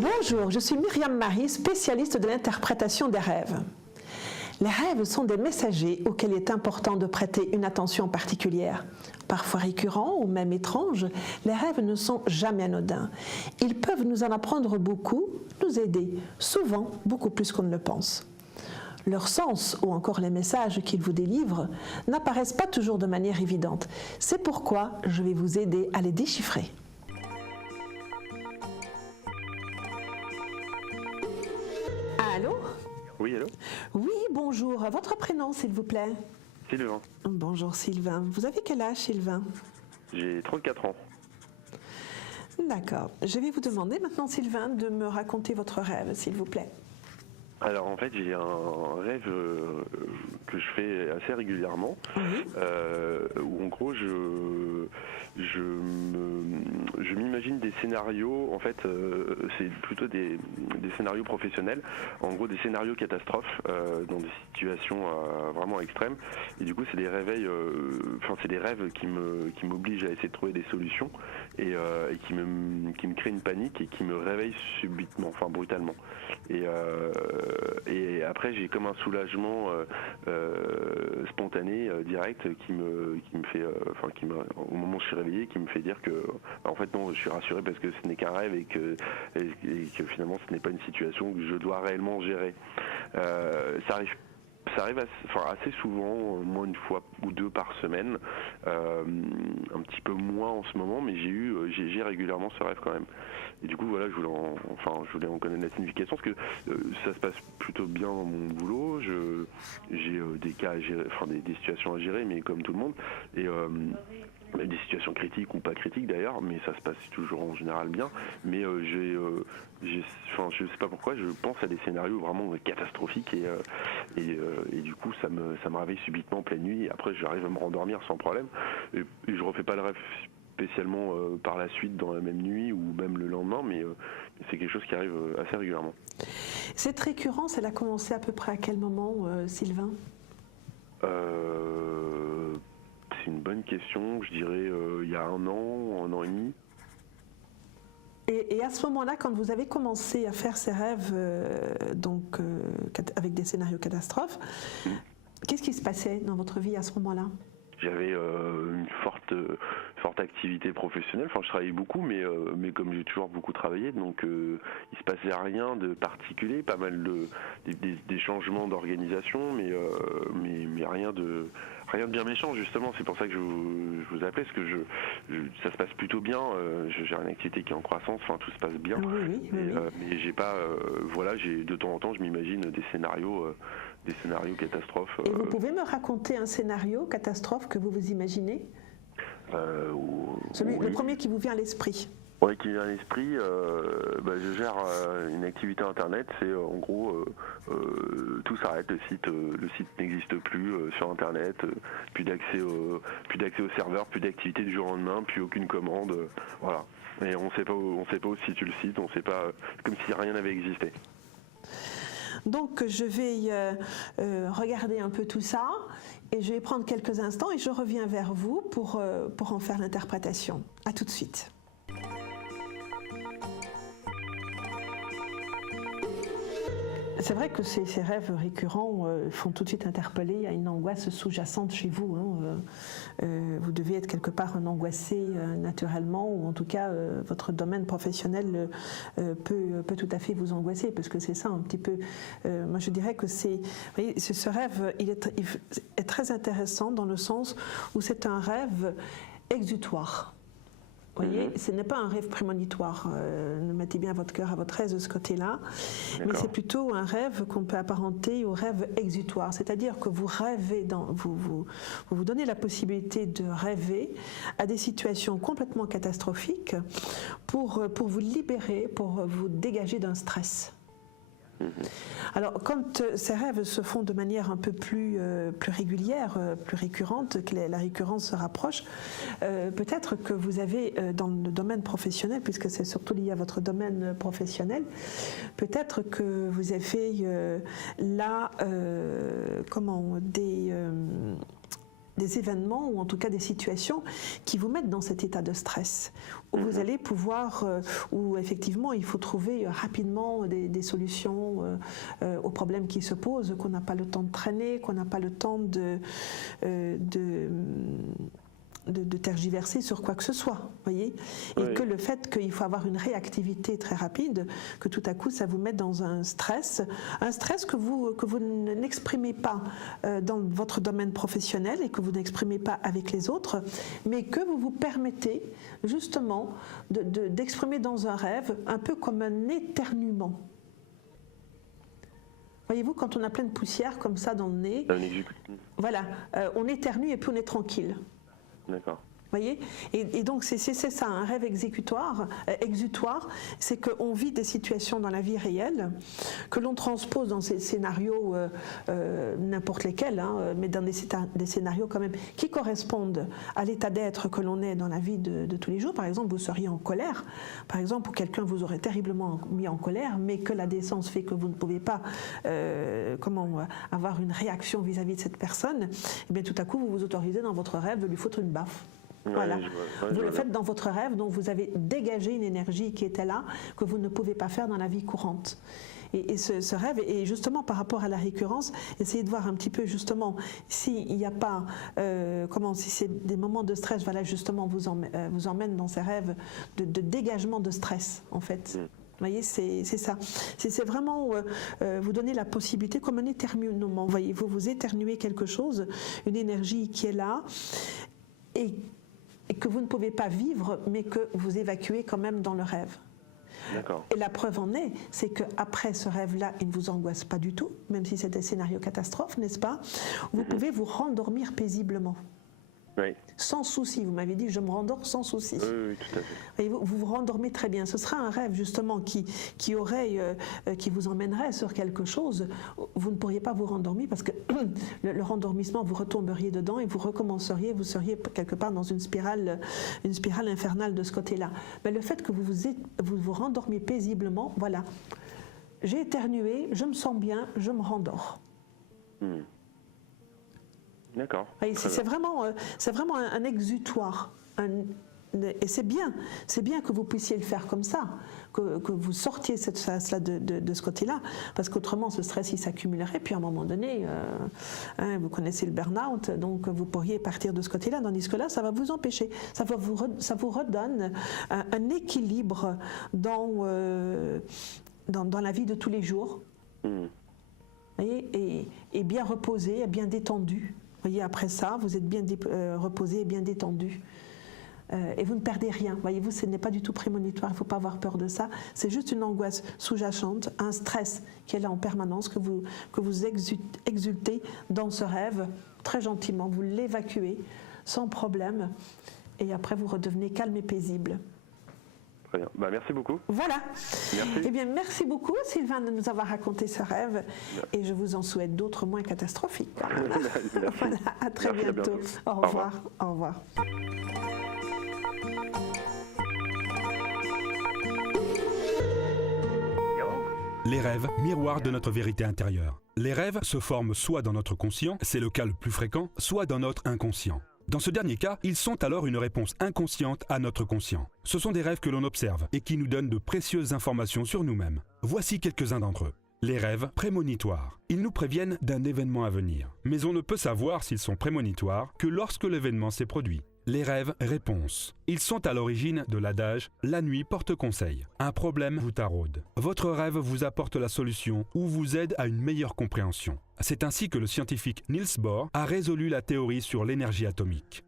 Bonjour, je suis Myriam Marie, spécialiste de l'interprétation des rêves. Les rêves sont des messagers auxquels il est important de prêter une attention particulière. Parfois récurrents ou même étranges, les rêves ne sont jamais anodins. Ils peuvent nous en apprendre beaucoup, nous aider, souvent beaucoup plus qu'on ne le pense. Leur sens ou encore les messages qu'ils vous délivrent n'apparaissent pas toujours de manière évidente. C'est pourquoi je vais vous aider à les déchiffrer. Allô? Oui, allô? Oui, bonjour. Votre prénom, s'il vous plaît? Sylvain. Bonjour Sylvain. Vous avez quel âge, Sylvain? J'ai 34 ans. D'accord. Je vais vous demander maintenant, Sylvain, de me raconter votre rêve, s'il vous plaît. Alors en fait j'ai un rêve que je fais assez régulièrement, où en gros je m'imagine des scénarios, en fait c'est plutôt des scénarios professionnels, en gros des scénarios catastrophes dans des situations vraiment extrêmes, et du coup c'est des réveils, c'est des rêves qui m'obligent à essayer de trouver des solutions et qui me créent une panique et qui me réveillent subitement, enfin brutalement. Et après j'ai comme un soulagement spontané, direct, qui me fait, au moment où je suis réveillé, qui me fait dire que en fait non, je suis rassuré parce que ce n'est qu'un rêve et que finalement ce n'est pas une situation que je dois réellement gérer. Ça arrive assez souvent, au moins une fois ou deux par semaine, un petit peu moins en ce moment, mais j'ai régulièrement ce rêve quand même. Et du coup voilà, je voulais en connaître la signification parce que ça se passe plutôt bien dans mon boulot. J'ai des cas à gérer, des situations à gérer, mais comme tout le monde, et des situations critiques ou pas critiques d'ailleurs, mais ça se passe toujours en général bien. Mais je sais pas pourquoi, je pense à des scénarios vraiment catastrophiques et du coup ça me réveille subitement en pleine nuit. Et après j'arrive à me rendormir sans problème et je refais pas le rêve spécialement par la suite dans la même nuit ou même le lendemain, mais c'est quelque chose qui arrive assez régulièrement. Cette récurrence, elle a commencé à peu près à quel moment, Sylvain? C'est une bonne question, je dirais il y a un an et demi. Et à ce moment-là, quand vous avez commencé à faire ces rêves avec des scénarios catastrophes, qu'est-ce qui se passait dans votre vie à ce moment-là? J'avais une forte activité professionnelle. Enfin, je travaillais beaucoup, mais comme j'ai toujours beaucoup travaillé, donc il se passait rien de particulier. Pas mal des changements d'organisation, mais rien de bien méchant justement. C'est pour ça que je vous appelais, parce que ça se passe plutôt bien. J'ai une activité qui est en croissance. Enfin, tout se passe bien. Oui. Mais j'ai pas. J'ai de temps en temps, je m'imagine des scénarios catastrophes. Et vous pouvez me raconter un scénario catastrophe que vous vous imaginez? Le premier qui vous vient à l'esprit. Oui, qui vient à l'esprit, je gère une activité internet, c'est en gros tout s'arrête, le site n'existe plus sur internet, plus d'accès au serveur, plus d'activité du jour au lendemain, plus aucune commande, voilà. Et on sait pas où se situe le site, on sait pas, comme si rien n'avait existé. Donc je vais regarder un peu tout ça et je vais prendre quelques instants et je reviens vers vous pour en faire l'interprétation. À tout de suite. C'est vrai que ces rêves récurrents font tout de suite interpeller. Il y a une angoisse sous-jacente chez vous. Vous devez être quelque part un angoissé naturellement, ou en tout cas votre domaine professionnel peut tout à fait vous angoisser, parce que c'est ça un petit peu. Moi je dirais que ce rêve il est très intéressant dans le sens où c'est un rêve exutoire. Vous voyez, ce n'est pas un rêve prémonitoire, ne mettez bien votre cœur à votre aise de ce côté-là, mais c'est plutôt un rêve qu'on peut apparenter au rêve exutoire, c'est-à-dire que vous rêvez, vous donnez la possibilité de rêver à des situations complètement catastrophiques pour vous libérer, pour vous dégager d'un stress. Alors, quand ces rêves se font de manière un peu plus régulière, plus récurrente, que la récurrence se rapproche, peut-être que vous avez dans le domaine professionnel, puisque c'est surtout lié à votre domaine professionnel, peut-être que vous avez des événements ou en tout cas des situations qui vous mettent dans cet état de stress, où vous allez pouvoir, où effectivement il faut trouver rapidement des solutions aux problèmes qui se posent, qu'on n'a pas le temps de traîner, qu'on n'a pas le temps de tergiverser sur quoi que ce soit, voyez, et que le fait qu'il faut avoir une réactivité très rapide, que tout à coup ça vous met dans un stress que vous n'exprimez pas dans votre domaine professionnel et que vous n'exprimez pas avec les autres, mais que vous vous permettez justement d'exprimer dans un rêve, un peu comme un éternuement. Voyez-vous, quand on a plein de poussière comme ça dans le nez, voilà, on éternue et puis on est tranquille. D'accord. Voyez, et donc c'est ça, un rêve exutoire, c'est qu'on vit des situations dans la vie réelle, que l'on transpose dans ces scénarios, n'importe lesquels, mais dans des scénarios quand même qui correspondent à l'état d'être que l'on est dans la vie de tous les jours. Par exemple, vous seriez en colère, par exemple, ou quelqu'un vous aurait terriblement mis en colère, mais que la décence fait que vous ne pouvez pas avoir une réaction vis-à-vis de cette personne, et bien tout à coup vous vous autorisez dans votre rêve de lui foutre une baffe. Voilà. Vous le faites dans votre rêve, donc vous avez dégagé une énergie qui était là, que vous ne pouvez pas faire dans la vie courante. Et ce rêve, et justement par rapport à la récurrence, essayez de voir un petit peu justement s'il n'y a pas, si c'est des moments de stress, voilà, justement vous emmène dans ces rêves de dégagement de stress, en fait. Vous voyez, c'est ça. C'est vraiment vous donner la possibilité, comme un éternuement, voyez, vous éternuez quelque chose, une énergie qui est là, et que vous ne pouvez pas vivre, mais que vous évacuez quand même dans le rêve. D'accord. Et la preuve en est, c'est qu'après ce rêve-là, il ne vous angoisse pas du tout, même si c'est un scénario catastrophe, n'est-ce pas? Vous pouvez vous rendormir paisiblement. Oui. Sans souci, vous m'avez dit, je me rendors sans souci. Oui, tout à fait. Et vous vous rendormez très bien. Ce sera un rêve justement qui vous emmènerait sur quelque chose. Vous ne pourriez pas vous rendormir parce que le rendormissement, vous retomberiez dedans et vous recommenceriez, vous seriez quelque part dans une spirale infernale de ce côté-là. Mais le fait que vous rendormiez paisiblement, voilà. J'ai éternué, je me sens bien, je me rendors. D'accord. C'est vraiment un exutoire. Et c'est bien que vous puissiez le faire comme ça, que vous sortiez cette phase-là de ce côté-là, parce qu'autrement ce stress il s'accumulerait, puis à un moment donné, vous connaissez le burn-out, donc vous pourriez partir de ce côté-là, tandis que là ça va vous empêcher, ça vous redonne un équilibre dans la vie de tous les jours, voyez, et bien reposé, et bien détendu. Voyez, après ça, vous êtes bien reposé et bien détendu. Et vous ne perdez rien. Voyez-vous, ce n'est pas du tout prémonitoire, il ne faut pas avoir peur de ça. C'est juste une angoisse sous-jacente, un stress qui est là en permanence, que vous exultez dans ce rêve, très gentiment, vous l'évacuez sans problème, et après vous redevenez calme et paisible. Très bien. Merci beaucoup. Voilà. Merci. Eh bien, merci beaucoup, Sylvain, de nous avoir raconté ce rêve. Et je vous en souhaite d'autres moins catastrophiques. Voilà, à très bientôt. Au revoir. Au revoir. Les rêves, miroir de notre vérité intérieure. Les rêves se forment soit dans notre conscient, c'est le cas le plus fréquent, soit dans notre inconscient. Dans ce dernier cas, ils sont alors une réponse inconsciente à notre conscient. Ce sont des rêves que l'on observe et qui nous donnent de précieuses informations sur nous-mêmes. Voici quelques-uns d'entre eux. Les rêves prémonitoires. Ils nous préviennent d'un événement à venir. Mais on ne peut savoir s'ils sont prémonitoires que lorsque l'événement s'est produit. Les rêves réponses. Ils sont à l'origine de l'adage « La nuit porte conseil ». Un problème vous taraude. Votre rêve vous apporte la solution ou vous aide à une meilleure compréhension. C'est ainsi que le scientifique Niels Bohr a résolu la théorie sur l'énergie atomique.